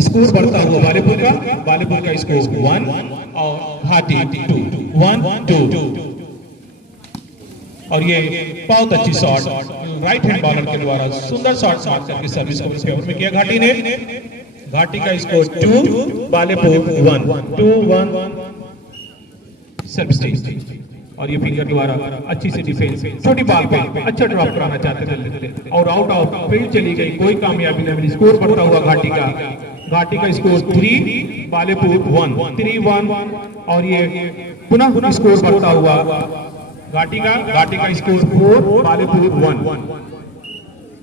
Score बढ़ता हुआ बालेपुर का स्कोर 1 और घाटी 2 1 2। और ये बहुत अच्छी शॉट राइट हैंड बॉलर के द्वारा सुंदर शॉट मार करके सर्विस को फेवर में किया घाटी ने। घाटी का स्कोर 2 बालेपुर 1 2 1 सर्विस। और ये फिंगर द्वारा अच्छी सी डिफेंस छोटी बॉल पे अच्छा ड्रॉप कराना चाहते थे और आउट ऑफ फील्ड चली गई, कोई कामयाबी नहीं मिली। स्कोर बढ़ता हुआ घाटी का स्कोर 3 बालेपुर 1 3 1। और ये पुनः स्कोर बढ़ता हुआ घाटी का स्कोर 4 बालेपुर 1।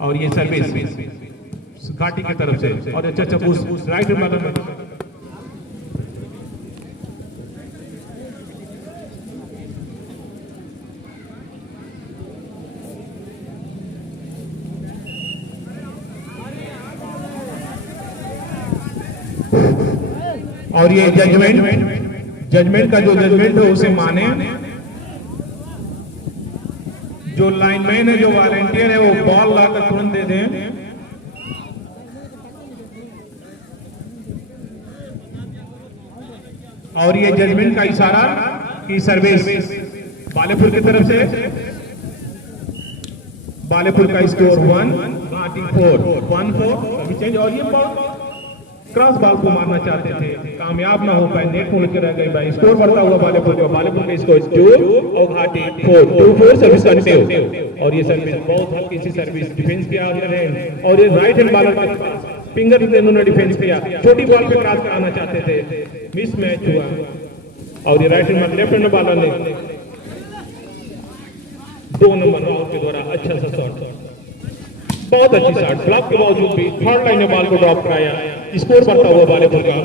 और ये सर्विस घाटी की तरफ से और अच्छा पुश राइट में। और ये जजमेंट का जो जजमेंट है उसे माने। जो लाइनमैन है, जो वॉलंटियर है, वो बॉल लाकर तुरंत दे दें। और ये जजमेंट का इशारा की सर्विस बालेपुर की तरफ से। बालेपुर का स्कोर 1 घाटी 4 1 4 अभी चेंज। और ये बॉल क्रॉस बॉल को मारना चाहते थे, कामयाब ना हो पाए, नेट को लेकर रह गई भाई। स्कोर बढ़ता हुआ बालेपुर का स्कोर 2 और घाटी 4 2 4 सर्विस कंटिन्यू। और ये सर्विस बहुत हल्की सी सर्विस डिफेंस किया और ये राइट हैंड बॉलर के फिंगर से इन्होंने डिफेंस किया, छोटी बॉल पे क्रॉस कराना चाहते थे, मिस मैच हुआ। और ये right hand left hand bowler ने 2 नंबर राउंड के द्वारा अच्छा सा शॉट, बहुत अच्छी शॉट, ब्लॉक के बावजूद भी थर्ड लाइन में बॉल को ड्रॉप कराया। स्कोर बढ़ता हुआ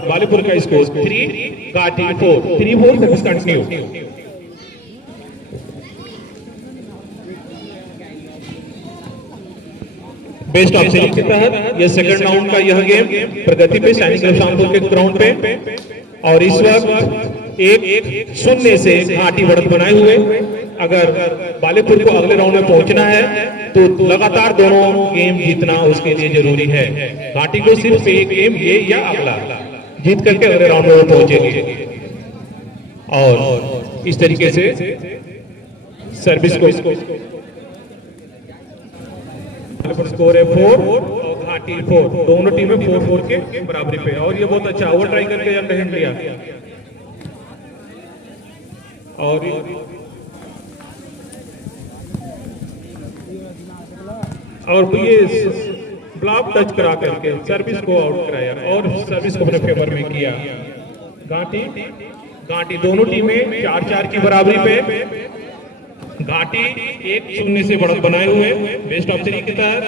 बालेपुर का स्कोर 3 घाटी 4 3 4 service continue. Best of series के तहत यह सेकंड राउंड का यह गेम प्रगति पे सैनिक शामपुर के ग्राउंड पे। और इस वक्त 1-0 से घाटी बढ़त बनाए हुए। अगर बालेपुर को अगले राउंड में पहुंचना है तो लगातार दोनों गेम जीतना उसके लिए जरूरी है। घाटी को सिर्फ एक गेम ये या अगला जीत करके अगले राउंड में पहुंचेंगे। और इस तरीके से सर्विस को स्कोर है 4 और घाटी 4, दोनों टीमें 4-4 के बराबरी पे। और ये बहुत अच्छा ओवर ट्राई करके अंडरहैंड लिया। और ये ब्लॉक टच करा करके सर्विस को आउट कराया और सर्विस को अपने फेवर में किया। घाटी दोनों टीमें 4-4 की बराबरी पे। घाटी 1-0 से बढ़त बनाए हुए बेस्ट ऑफ 3 के तहत।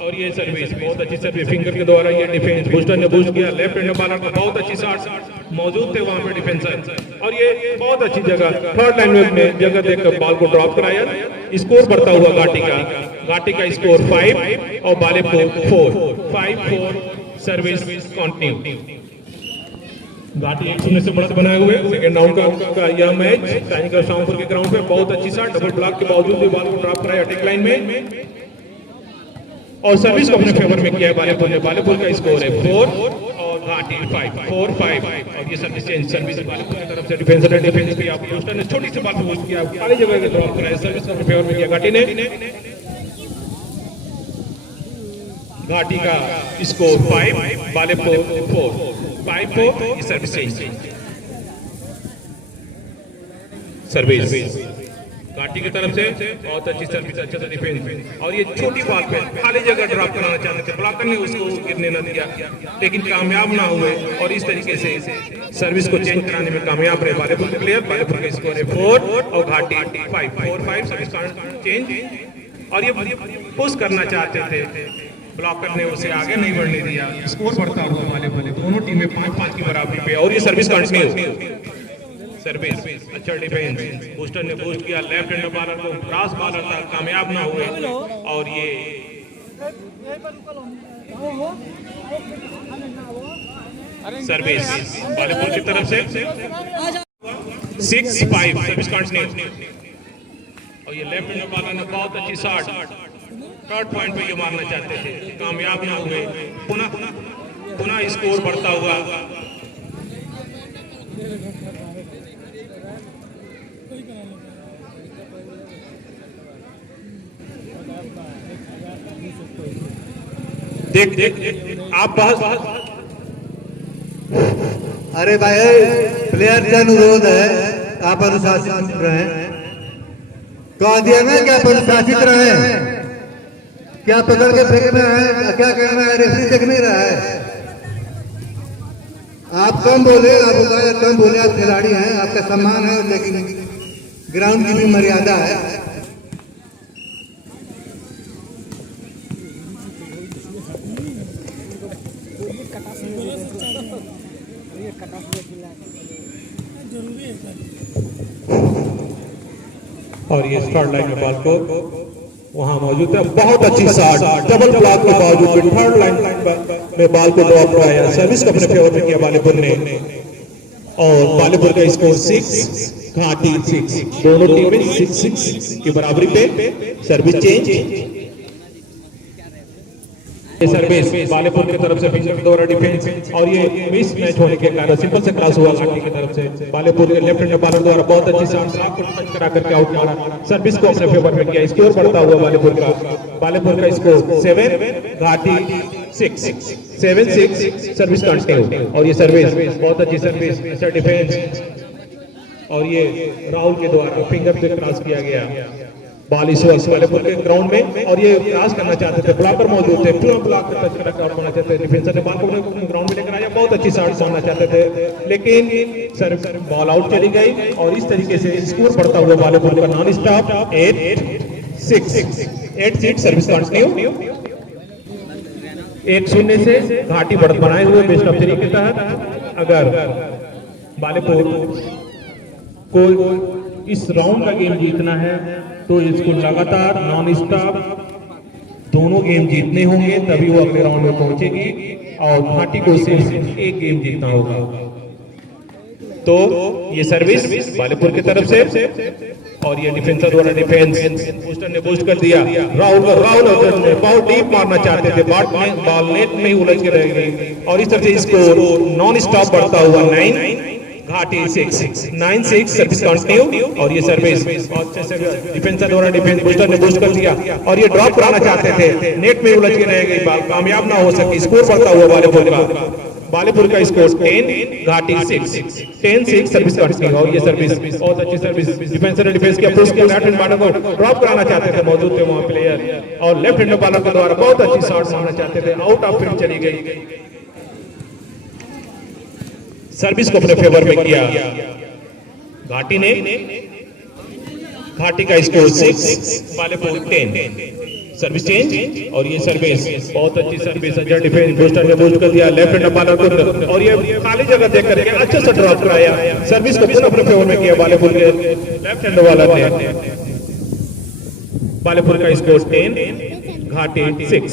और ये सर्विस बहुत अच्छी सर्विस फिंगर के द्वारा ये डिफेंस बूस्टर ने बूस्ट किया। लेफ्ट हैंड बॉलर का बहुत अच्छी शॉट मौजूद थे वहां पे डिफेंसर। और ये बहुत अच्छी जगह थर्ड लाइन में जगह देकर बॉल को ड्रॉप कराया। स्कोर बढ़ता हुआ घाटी का स्कोर 5 और बालेपुर 4 5-4 सर्विस कंटिन्यू। घाटी 1-0 से बढ़त बनाए हुए सेकंड राउंड का यह मैच सैनिक शामपुर के ग्राउंड पे। बहुत अच्छी शॉट डबल ब्लॉक के बावजूद भी बॉल को ड्रॉप कराया अटैक लाइन में और सर्विस को अपने फेवर में किया है बालेपुर ने। बालेपुर का स्कोर है 4 और घाटी 5 4 5। और ये सर्विस चेंज सर्विस बालेपुर की तरफ से डिफेंसर ने डिफेंस किया, बूस्टर ने छोटी सी बॉल पे बूस्ट किया, खाली जगह पे ड्रॉप कराया, सर्विस को अपने फेवर में किया घाटी ने। घाटी का स्कोर 5 बालेपुर 4 5-4 सर्विस चेंज सर्विस घाटी की तरफ से बहुत अच्छी सर्विस, अच्छा सा डिफेंस। और ये छोटी बॉल पे खाली जगह ड्रॉप कराना चाहते थे, ब्लॉकर ने उसको गिरने न दिया लेकिन कामयाब ना हुए। और इस तरीके से सर्विस को चेंज कराने में कामयाब रहे बालेपुर के प्लेयर। बालेपुर का स्कोर है 4 और घाटी 5 4 5 सर्विस चेंज। और ये पुश करना चाहते थे, ब्लॉकर ने उसे आगे नहीं बढ़ने दिया। स्कोर बढ़ता हुआ बालेपुर दोनों टीमें 5-5 की बराबरी पे। और ये सर्विस कंटिन्यू सर्विस अच्छा डिफेंस बूस्टर ने बूस्ट किया। लेफ्ट हैंड बॉलर को क्रॉस बॉलर था, कामयाब ना हुए। और ये सर्विस बालेपुर की तरफ से 6-5 सर्विस कंटिन्यू। और ये लेफ्ट हैंड बॉलर ने बहुत अच्छी शॉट थर्ड पॉइंट पे ये मारना चाहते थे, कामयाब ना हुए। पुनः पुनः स्कोर बढ़ता हुआ। देख आप बहुत अरे भाई प्लेयर से अनुरोध है आप अनुशासित रहें। कह दिया ना कि आप अनुशासित रहें। क्या पकड़ के फेंकना है, क्या करना है, रेफरी देख नहीं रहा है। आप कम बोले, आप बताए कम बोले, आप खिलाड़ी हैं, आपका सम्मान है, लेकिन ग्राउंड की भी मर्यादा है। और ये स्टार्ट लाइन में बॉल को वहां मौजूद है। बहुत अच्छी शॉट, डबल ब्लॉक के बावजूद भी थर्ड लाइन में बॉल को ड्रॉप कराया। सर्विस को अपने फेवर में किया बालीपुर ने और बालीपुर का स्कोर 6 घाटी 6। दोनों टीमें 6-6 की बराबरी पे। सर्विस चेंज, ये सर्विस बालीपुर की तरफ से फिशर के द्वारा डिफेंस और ये मिस मैच होने के कारण सिंपल से क्रॉस हुआ घाटी की तरफ से। बालीपुर के लेफ्ट हैंड बॉलर द्वारा बहुत अच्छी शॉट को टच करा करके आउट मारा। सर्विस को अपने फेवर में किया। स्कोर बढ़ता हुआ बालीपुर का स्कोर 7 घाटी 6। 7-6 सर्विस कंटिन्यू। और ये सर्विस बहुत अच्छी सर्विस, अच्छा डिफेंस और ये राहुल के द्वारा फिंगर से क्रॉस किया गया। बॉल इस वक्त बालीपुर के ग्राउंड में और ये क्रॉस करना चाहते थे, ब्लॉकर मौजूद थे, पूरा ब्लॉक पे टच करा आउट होना चाहते थे। डिफेंसर ने बॉल को ग्राउंड में लेकर आया, बहुत अच्छी शॉट मारना चाहते थे, लेकिन सर बॉल आउट चली गई। और इस तरीके से स्कोर बढ़ता हुआ बालीपुर का नॉन स्टॉप 8-6 सर्विस कंटिन्यू। 1-0 से घाटी बढ़त बनाए हुए बेस्ट ऑफ 3 के तहत। अगर बालीपुर को इस राउंड का गेम जीतना है तो इसको लगातार नॉन स्टॉप दोनों गेम जीतने होंगे, तभी वो अगले राउंड में पहुंचेगी। और घाटी को सिर्फ एक गेम जीतना होगा। तो ये सर्विस बालीपुर की तरफ से और ये डिफेंसर द्वारा डिफेंस बूस्टर ने बूस्ट कर दिया। राहुल ने बहुत डीप मारना चाहते थे, बॉल नेट में ही उलझ के रह गई। और इस तरह से स्कोर नॉन स्टॉप बढ़ता हुआ 9 घाटी 6 सर्विस कंटिन्यू। और ये सर्विस डिफेंसर द्वारा डिफेंस बूस्टर ने बूस्ट कर दिया और ये ड्रॉप कराना चाहते थे, नेट में उलझ के रह गई, बॉल कामयाब ना हो सकी। स्कोर बढ़ता हुआ बालीपुर का स्कोर 10 घाटी 6 सर्विस कंटिन्यू। और ये सर्विस बहुत अच्छी सर्विस, डिफेंसर ने डिफेंस किया, पुश किया, लेफ्ट हैंड बॉलर को ड्रॉप कराना चाहते थे, मौजूद थे वहां प्लेयर और लेफ्ट हैंड बॉलर के द्वारा बहुत अच्छी शॉट मारना चाहते थे, आउट ऑफ फील्ड चली गई। सर्विस को अपने फेवर में किया घाटी ने। घाटी का स्कोर 6 बालीपुर 10 सर्विस चेंज। और ये सर्विस बहुत अच्छी सर्विस, अच्छा डिफेंस बूस्टर ने बूस्ट कर दिया, लेफ्ट हैंड बॉलर को और ये खाली जगह देख करके अच्छा सा ड्रॉप कराया। सर्विस को पुनः अपने फेवर में किया बालीपुर के लेफ्ट हैंड बॉलर ने। बालीपुर का स्कोर 10 घाटी 6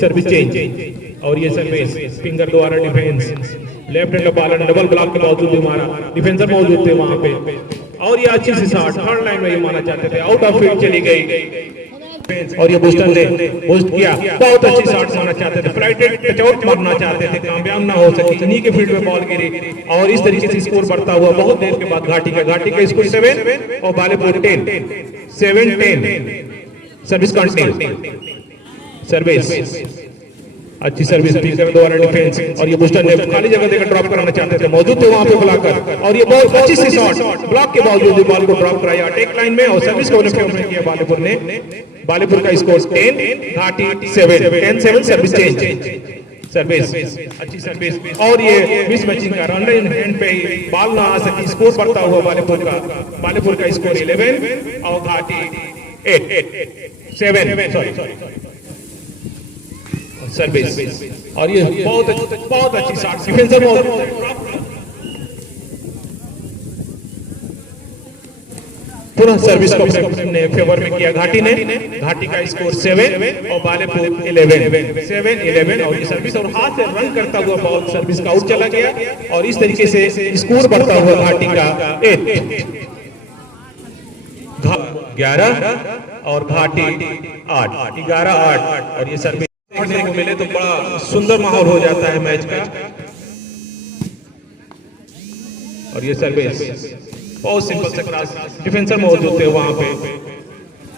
सर्विस चेंज। और ये सर्विस फिंगर द्वारा डिफेंस, लेफ्ट हैंड बॉलर ने डबल ब्लॉक के बावजूद भी मारा, डिफेंसर मौजूद थे वहां पे। और ये अच्छी सी शॉट थर्ड लाइन में ही मारना चाहते थे, आउट ऑफ फील्ड चली गई। और ये बूस्टर ने बूस्ट किया, बहुत अच्छी शॉट मारना चाहते थे, फ्लाइटेड टचआउट मारना चाहते थे, कामयाब ना हो सकी, इन्हीं के फील्ड में बॉल गिरी। और इस तरीके से स्कोर बढ़ता हुआ बहुत देर के बाद घाटी का स्कोर 7 और बालीपुर 7-10 सर्विस कंटिन्यू। सर्विस अच्छी सर्विस फिंगर द्वारा डिफेंस और ये बूस्टर ने खाली जगह देकर ड्रॉप कराना चाहते थे, मौजूद थे वहां पे ब्लॉकर और ये बहुत अच्छी सी शॉट ब्लॉक के बावजूद भी बॉल को ड्रॉप कराया अटैक लाइन में। और सर्विस को उन्होंने किया बालीपुर ने। बालीपुर का स्कोर 10 घाटी 7 सर्विस चेंज। सर्विस अच्छी सर्विस और ये मिस मैचिंग का रन इन हैंड पे बॉल ना आ सकी। स्कोर बढ़ता हुआ बालीपुर का स्कोर 11 और घाटी 7 सर्विस। और ये बहुत अच्छी शॉट डिफेंसर पुनः सर्विस को अपने फेवर में किया घाटी ने। घाटी का स्कोर 7 और बालीपुर 11 और ये सर्विस और हाथ से रन करता हुआ बॉल सर्विस का आउट चला गया। और इस तरीके से स्कोर बढ़ता हुआ घाटी का 11 और घाटी 8 11-8 और ये सर्विस खेलने को मिले तो बड़ा सुंदर माहौल हो जाता है मैच का। और ये सर्विस बहुत सिंपल से क्रॉस, डिफेंसर मौजूद थे वहां पे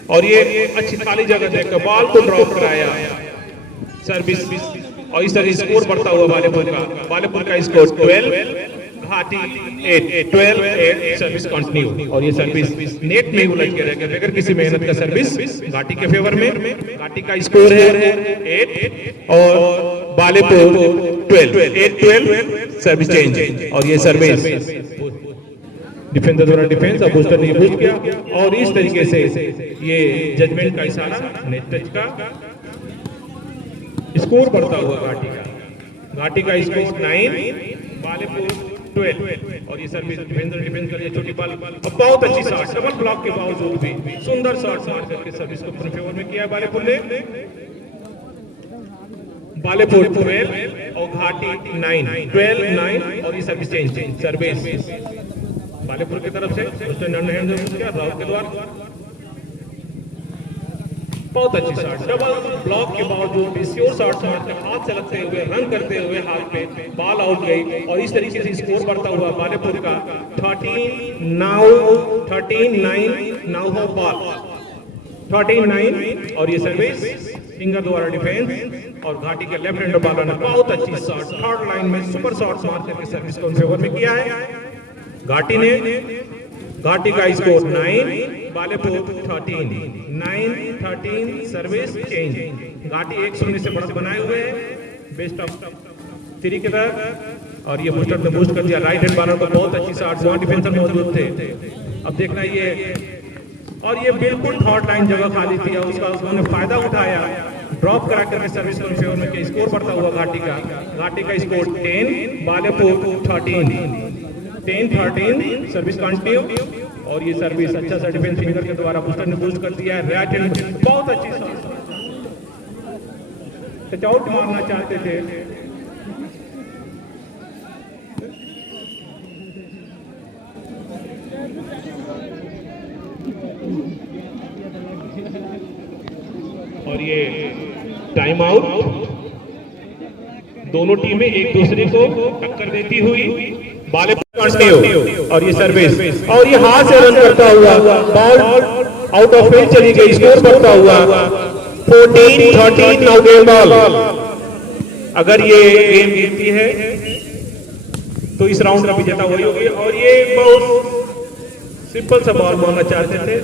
और ये अच्छी खाली जगह देखकर बॉल को ड्रॉप कराया सर्विस। और इस तरह स्कोर बढ़ता हुआ बालेपुर का स्कोर 12, घाटी 8, 12-8 सर्विस कंटिन्यू। और ये सर्विस नेट में उलझ के रह गया बगैर किसी मेहनत का सर्विस घाटी के फेवर में। घाटी का स्कोर है 8 और बालेपुर 12, 8-12 सर्विस चेंज। और ये सर्विस डिफेंसर द्वारा डिफेंस और बूस्टर ने बूस्ट किया और इस तरीके से ये जजमेंट का इशारा नेट टच का स्कोर बढ़ता हुआ घाटी का स्कोर 9, बालेपुर 12। और ये सर्विस डिफेंसर डिफेंस कर लिया छोटी बॉल और बहुत अच्छी शॉट, डबल ब्लॉक के बावजूद भी सुंदर शॉट मार करके सर्विस को अपने फेवर में किया बालेपुर ने। बालेपुर 12 और घाटी 9, 12-9 और ये सर्विस चेंज सर्विस बालेपुर की तरफ से राहुल के द्वारा बहुत अच्छी शॉट, डबल ब्लॉक के बावजूद भी श्योर शॉट मारते हाथ से लगते हुए रन करते हुए हाथ पे बॉल आउट गई। और इस तरीके से स्कोर बढ़ता हुआ बालेपुर का 13-9 नाउ हो बॉल 13-9। और ये सर्विस फिंगर द्वारा डिफेंस और घाटी के लेफ्ट हैंडर बॉलर ने बहुत अच्छी शॉट थर्ड लाइन में सुपर शॉट मार करके सर्विस को फेवर में किया है घाटी का स्कोर 9, बालेपुर 13, 9-13 सर्विस चेंज। घाटी 1-0 से बढ़त बनाए हुए हैं बेस्ट ऑफ 3 के तरफ। और ये बूस्टर ने बूस्ट कर दिया राइट हैंड बॉलर को, बहुत अच्छी शॉट, वहां डिफेंसर मौजूद थे। अब देखना ये और ये बिल्कुल थर्ड लाइन जगह खाली थी और उसका उन्होंने फायदा उठाया, ड्रॉप करा करके सर्विस को फेवर में किया। स्कोर बढ़ता हुआ घाटी का स्कोर 10, बालेपुर 10-13 सर्विस कंटिन्यू। और ये सर्विस अच्छा सा डिफेंस फिंगर के द्वारा बूस्टर ने बूस्ट कर दिया है राइट हैंड, बहुत अच्छी शॉट, टच आउट मारना चाहते थे। और ये टाइम आउट, दोनों टीमें एक दूसरे को टक्कर देती हुई बालेपुर कंटिन्यू। और ये सर्विस और ये हाथ से रन करता हुआ बॉल आउट ऑफ फील्ड चली गई, स्कोर बढ़ता हुआ 14-13 नाउ गेम बॉल। अगर ये गेम जीतती है तो इस राउंड का विजेता वही होगी। और ये बहुत सिंपल सा बॉल मारना चाहते थे,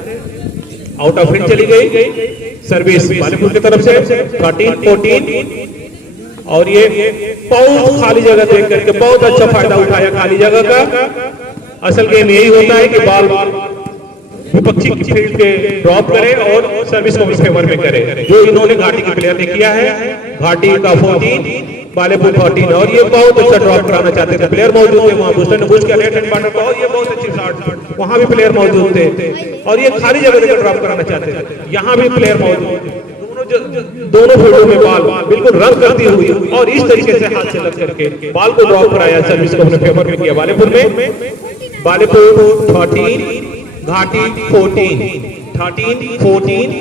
आउट ऑफ फील्ड चली गई सर्विस बालेपुर की तरफ से 13-14। और ये बहुत खाली जगह देख करके बहुत अच्छा फायदा उठाया खाली जगह का। असल गेम यही होता है कि बॉल विपक्षी की फील्ड पे ड्रॉप करे और सर्विस को फेवर में करे, जो इन्होंने घाटी के प्लेयर ने किया है। घाटी का 14, बालेपुर 14। और ये बहुत अच्छा ड्रॉप कराना चाहते थे, प्लेयर मौजूद थे वहां, बूस्टर ने बूस्ट किया लेफ्ट हैंड बॉलर को और ये बहुत अच्छी शॉट, वहां भी प्लेयर मौजूद थे। और ये खाली जगह देकर ड्रॉप कराना चाहते थे, यहाँ भी प्लेयर मौजूद थे। दोनों फील्डों में बॉल बिल्कुल रन करती हुई और इस तरीके से हाथ से लग करके बॉल को ड्रॉप कराया, सर्विस को अपने फेवर में किया बालेपुर में। बालेपुर 13, घाटी 14, 13-14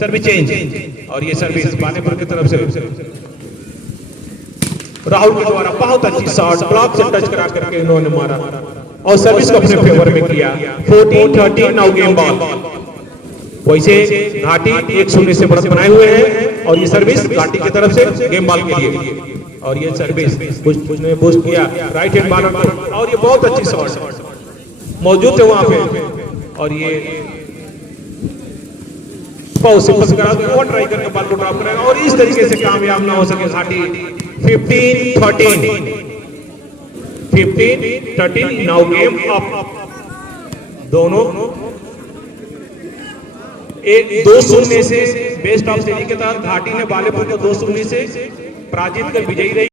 सर्विस चेंज। और ये सर्विस बालेपुर की तरफ से राहुल के द्वारा बहुत अच्छी शॉट ब्लॉक से टच करा करके इन्होंने मारा और सर्विस को अपने फेवर में किया 14-13 नाउ गेम बॉल। वैसे घाटी 1-0 से बढ़त बनाए हुए हैं और ये सर्विस घाटी की तरफ से गेम बॉल के लिए। और ये सर्विस ने बूस्ट किया राइट हैंड बॉलर को और ये बहुत अच्छी शॉट मौजूद थे वहां पे। और ये बहुत सिंपल से ट्राई करके बॉल को ड्रॉप करेगा और इस तरीके से कामयाब ना हो सके घाटी 15-13 नाउ गेम अप। दोनों 2-0 से बेस्ट ऑफ 3 के तहत घाटी ने बालेपुर को 2-0 से पराजित कर विजयी रही।